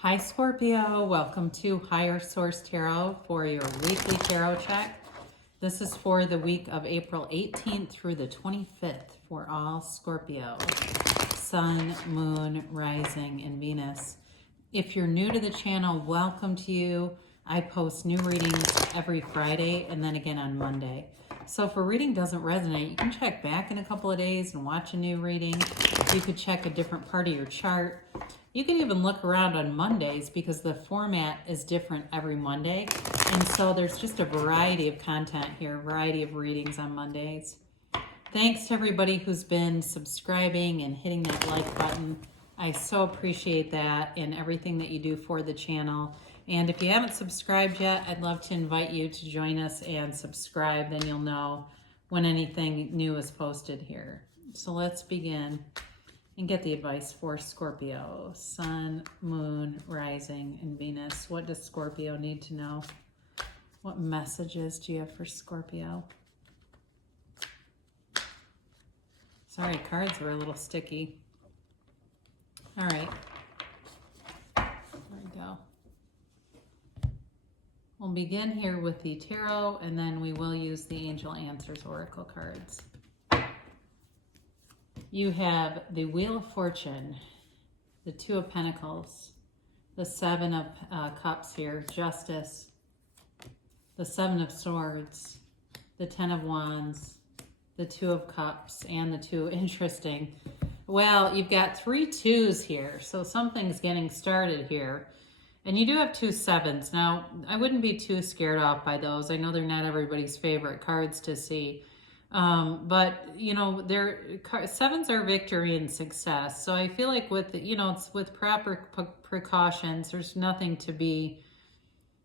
Hi Scorpio, welcome to Higher Source Tarot for your weekly tarot check. This is for the week of April 18th through the 25th for all Scorpio, Sun, Moon, Rising, and Venus. If you're new to the channel, welcome to you. I post new readings every Friday and then again on Monday. So if a reading doesn't resonate, you can check back in a couple of days and watch a new reading. You could check a different part of your chart. You can even look around on Mondays because the format is different every Monday. And so there's just a variety of content here, variety of readings on Mondays. Thanks to everybody who's been subscribing and hitting that like button. I so appreciate that and everything that you do for the channel. And if you haven't subscribed yet, I'd love to invite you to join us and subscribe. Then you'll know when anything new is posted here. So let's begin and get the advice for Scorpio, Sun, Moon, Rising, and Venus. What does Scorpio need to know? What messages do you have for Scorpio? Sorry, cards were a little sticky. All right. There we go. We'll begin here with the tarot, and then we will use the Angel Answers Oracle cards. You have the Wheel of Fortune, the Two of Pentacles, the Seven of Cups here, Justice, the Seven of Swords, the Ten of Wands, the Two of Cups, and the Two. Interesting. Well, you've got 3 2s here, so something's getting started here. And you do have 2 sevens. Now, I wouldn't be too scared off by those. I know they're not everybody's favorite cards to see. But, you know, sevens are victory and success. So I feel like with, it's with proper precautions, there's nothing to be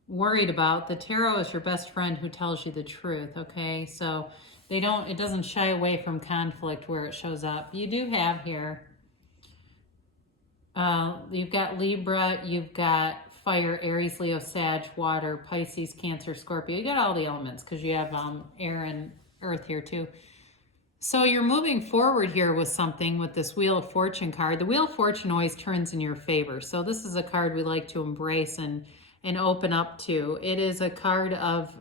worried about. The tarot is your best friend who tells you the truth, okay? So it doesn't shy away from conflict where it shows up. You do have here, you've got Libra, you've got fire, Aries, Leo, Sag, water, Pisces, Cancer, Scorpio. You got all the elements because you have air and earth here too. So you're moving forward here with something with this Wheel of Fortune card. The Wheel of Fortune always turns in your favor. So this is a card we like to embrace and open up to. It is a card of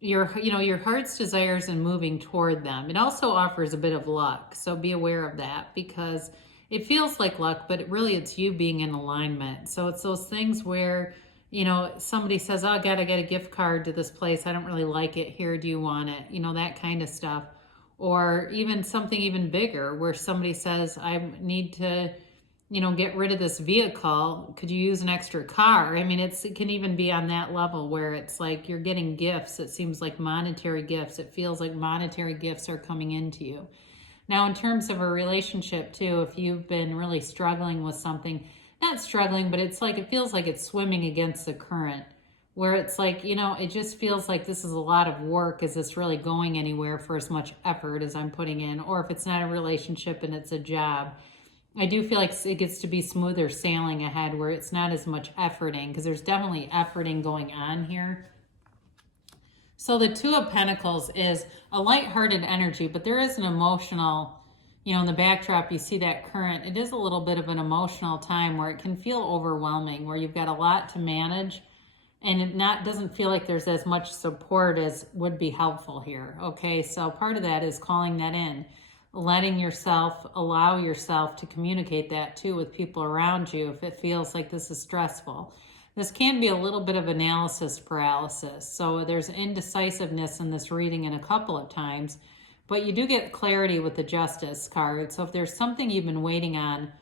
your heart's desires and moving toward them. It also offers a bit of luck. So be aware of that because it feels like luck, but it's you being in alignment. So it's those things where, somebody says, oh, I got a gift card to this place. I don't really like it here. Do you want it? That kind of stuff. Or even something even bigger where somebody says, I need to, get rid of this vehicle. Could you use an extra car? I mean, it can even be on that level where it's like you're getting gifts. It seems like monetary gifts. It feels like monetary gifts are coming into you. Now, in terms of a relationship too, if you've been really struggling with something, not struggling, but it's like, it feels like it's swimming against the current, where it's like, it just feels like this is a lot of work. Is this really going anywhere for as much effort as I'm putting in? Or if it's not a relationship and it's a job, I do feel like it gets to be smoother sailing ahead where it's not as much efforting, because there's definitely efforting going on here. So the Two of Pentacles is a lighthearted energy, but there is an emotional, in the backdrop, you see that current. It is a little bit of an emotional time where it can feel overwhelming, where you've got a lot to manage, and it doesn't feel like there's as much support as would be helpful here, okay? So part of that is calling that in, allow yourself to communicate that too with people around you if it feels like this is stressful. This can be a little bit of analysis paralysis. So there's indecisiveness in this reading in a couple of times, but you do get clarity with the Justice card. So if there's something you've been waiting on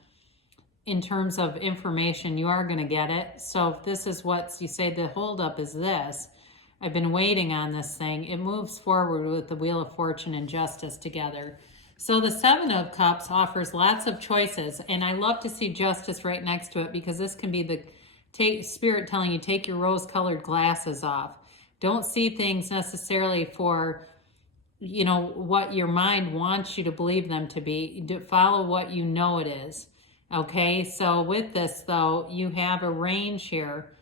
in terms of information, you are going to get it. So if this is what you say the holdup is this, I've been waiting on this thing, it moves forward with the Wheel of Fortune and Justice together. So the Seven of Cups offers lots of choices, and I love to see Justice right next to it because this can be the Spirit telling you, take your rose-colored glasses off. Don't see things necessarily for, what your mind wants you to believe them to be. Follow what you know it is. Okay, so with this, though, you have a range here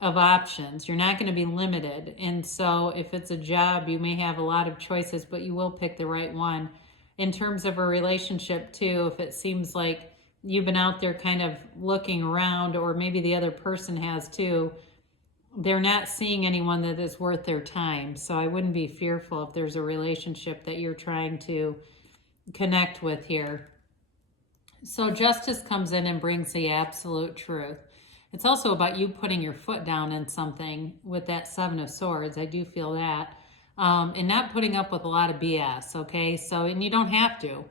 of options. You're not going to be limited. And so if it's a job, you may have a lot of choices, but you will pick the right one. In terms of a relationship, too, if it seems like you've been out there kind of looking around, or maybe the other person has too. They're not seeing anyone that is worth their time. So I wouldn't be fearful if there's a relationship that you're trying to connect with here. So justice comes in and brings the absolute truth. It's also about you putting your foot down in something with that Seven of Swords. I do feel that. And not putting up with a lot of BS, okay? So, and you don't have to.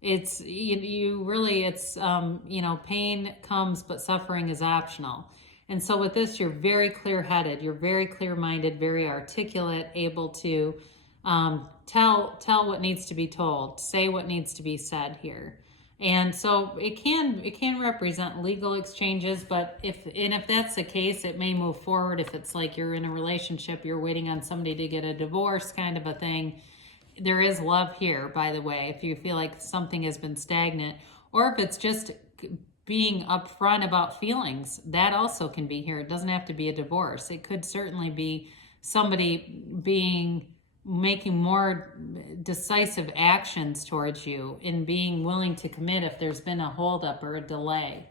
It's, you really, it's, pain comes, but suffering is optional. And so with this, you're very clear-headed, you're very clear-minded, very articulate, able to tell what needs to be told, say what needs to be said here. And so it can represent legal exchanges, but if that's the case, it may move forward. If it's like you're in a relationship, you're waiting on somebody to get a divorce kind of a thing, there is love here, by the way, if you feel like something has been stagnant, or if it's just being upfront about feelings, that also can be here. It doesn't have to be a divorce. It could certainly be somebody making more decisive actions towards you and being willing to commit if there's been a holdup or a delay.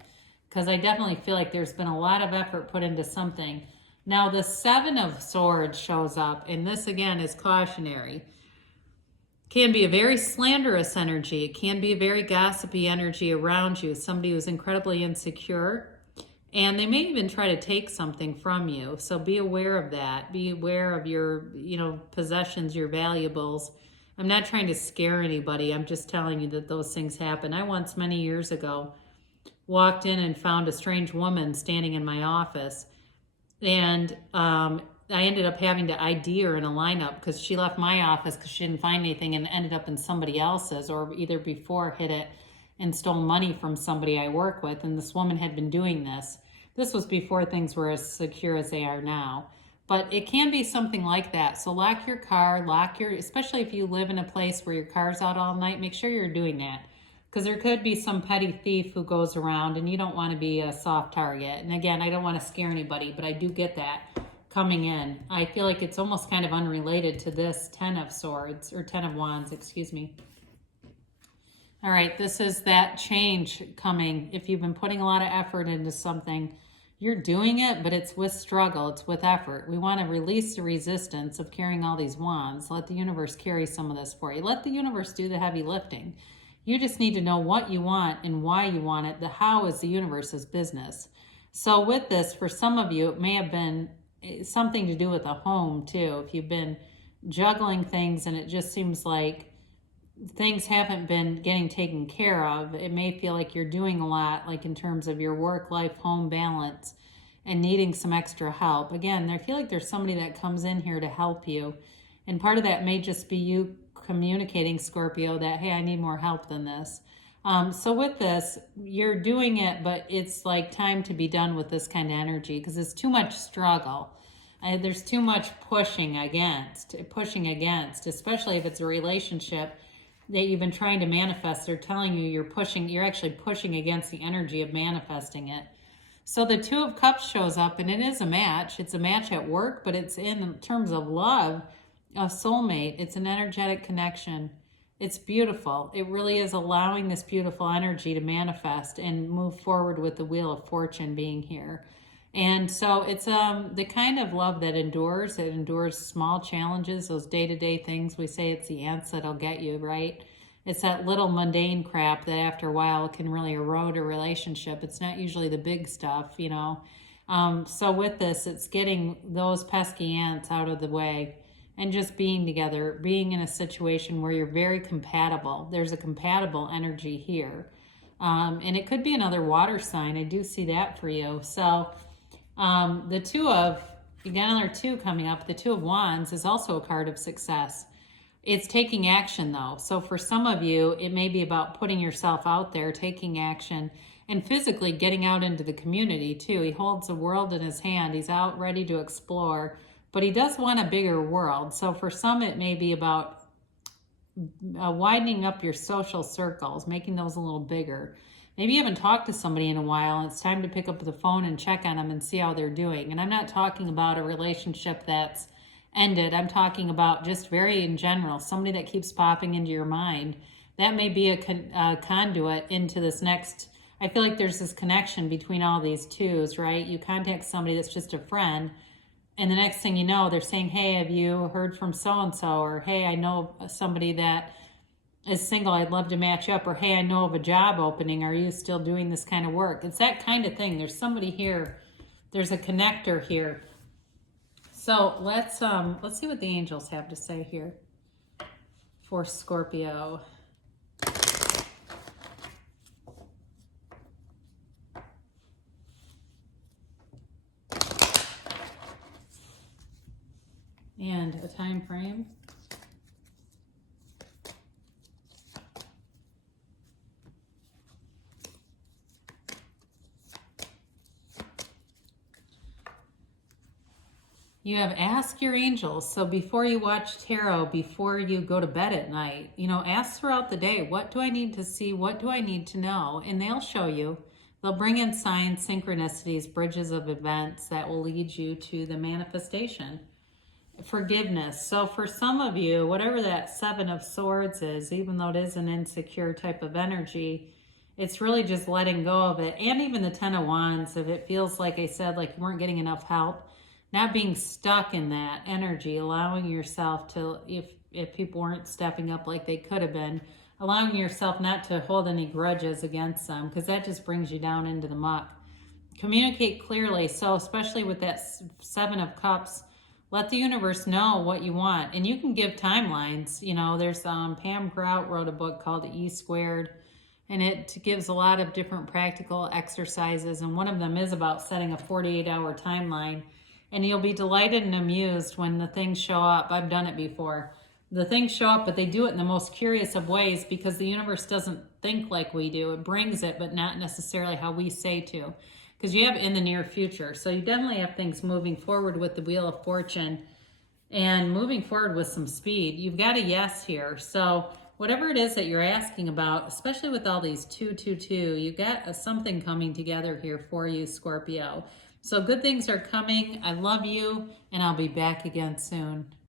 Because I definitely feel like there's been a lot of effort put into something. Now the Seven of Swords shows up, and this again is cautionary. Can be a very slanderous energy. It can be a very gossipy energy around you. Somebody who's incredibly insecure. And they may even try to take something from you. So be aware of that. Be aware of your, possessions, your valuables. I'm not trying to scare anybody. I'm just telling you that those things happen. I once, many years ago, walked in and found a strange woman standing in my office. And I ended up having to ID her in a lineup because she left my office because she didn't find anything and ended up in somebody else's, or either before hit it and stole money from somebody I work with. And this woman had been doing this. This was before things were as secure as they are now. But it can be something like that. So lock your car, especially if you live in a place where your car's out all night, make sure you're doing that. Because there could be some petty thief who goes around and you don't want to be a soft target. And again, I don't want to scare anybody, but I do get that coming in. I feel like it's almost kind of unrelated to this Ten of Swords, or Ten of Wands, excuse me. All right, this is that change coming. If you've been putting a lot of effort into something, you're doing it, but it's with struggle, it's with effort. We want to release the resistance of carrying all these wands. Let the universe carry some of this for you. Let the universe do the heavy lifting. You just need to know what you want and why you want it. The how is the universe's business. So with this, for some of you, it may have been something to do with a home too. If you've been juggling things and it just seems like things haven't been getting taken care of, it may feel like you're doing a lot, like in terms of your work-life home balance, and needing some extra help. Again, I feel like there's somebody that comes in here to help you, and part of that may just be you communicating, Scorpio, that, hey, I need more help than this. So with this, you're doing it, but it's like time to be done with this kind of energy because it's too much struggle. There's too much pushing against, especially if it's a relationship that you've been trying to manifest. They're telling you you're actually pushing against the energy of manifesting it. So the Two of Cups shows up, and it is a match. It's a match at work, but it's in terms of love, a soulmate. It's an energetic connection. It's beautiful. It really is allowing this beautiful energy to manifest and move forward with the Wheel of Fortune being here. And so it's the kind of love that endures. It endures small challenges, those day-to-day things. We say it's the ants that'll get you, right? It's that little mundane crap that after a while can really erode a relationship. It's not usually the big stuff, So with this, it's getting those pesky ants out of the way and just being together, being in a situation where you're very compatible. There's a compatible energy here. And it could be another water sign. I do see that for you. So you got another two coming up. The Two of Wands is also a card of success. It's taking action though. So for some of you, it may be about putting yourself out there, taking action, and physically getting out into the community too. He holds the world in his hand. He's out ready to explore, but he does want a bigger world. So for some, it may be about widening up your social circles, making those a little bigger. Maybe you haven't talked to somebody in a while and it's time to pick up the phone and check on them and see how they're doing. And I'm not talking about a relationship that's ended. I'm talking about just very in general, somebody that keeps popping into your mind. That may be a conduit into this next I feel like there's this connection between all these twos, right? You contact somebody that's just a friend, and the next thing you know, they're saying, hey, have you heard from so-and-so? Or, hey, I know somebody that is single, I'd love to match up. Or, hey, I know of a job opening. Are you still doing this kind of work? It's that kind of thing. There's somebody here. There's a connector here. So let's see what the angels have to say here for Scorpio. And a time frame. You have ask your angels. So before you watch tarot, before you go to bed at night, ask throughout the day, what do I need to see? What do I need to know? And they'll show you. They'll bring in signs, synchronicities, bridges of events that will lead you to the manifestation. Forgiveness. So for some of you, whatever that Seven of Swords is, even though it is an insecure type of energy, it's really just letting go of it. And even the Ten of Wands, if it feels like I said, like you weren't getting enough help, not being stuck in that energy, allowing yourself to, if people weren't stepping up like they could have been, allowing yourself not to hold any grudges against them, because that just brings you down into the muck. Communicate clearly. So especially with that Seven of Cups, let the universe know what you want. And you can give timelines. There's Pam Grout wrote a book called E Squared, and it gives a lot of different practical exercises. And one of them is about setting a 48-hour timeline. And you'll be delighted and amused when the things show up. I've done it before. The things show up, but they do it in the most curious of ways, because the universe doesn't think like we do. It brings it, but not necessarily how we say to. Because you have in the near future. So you definitely have things moving forward with the Wheel of Fortune and moving forward with some speed. You've got a yes here. So whatever it is that you're asking about, especially with all these 222, you got something coming together here for you, Scorpio. So good things are coming. I love you, and I'll be back again soon.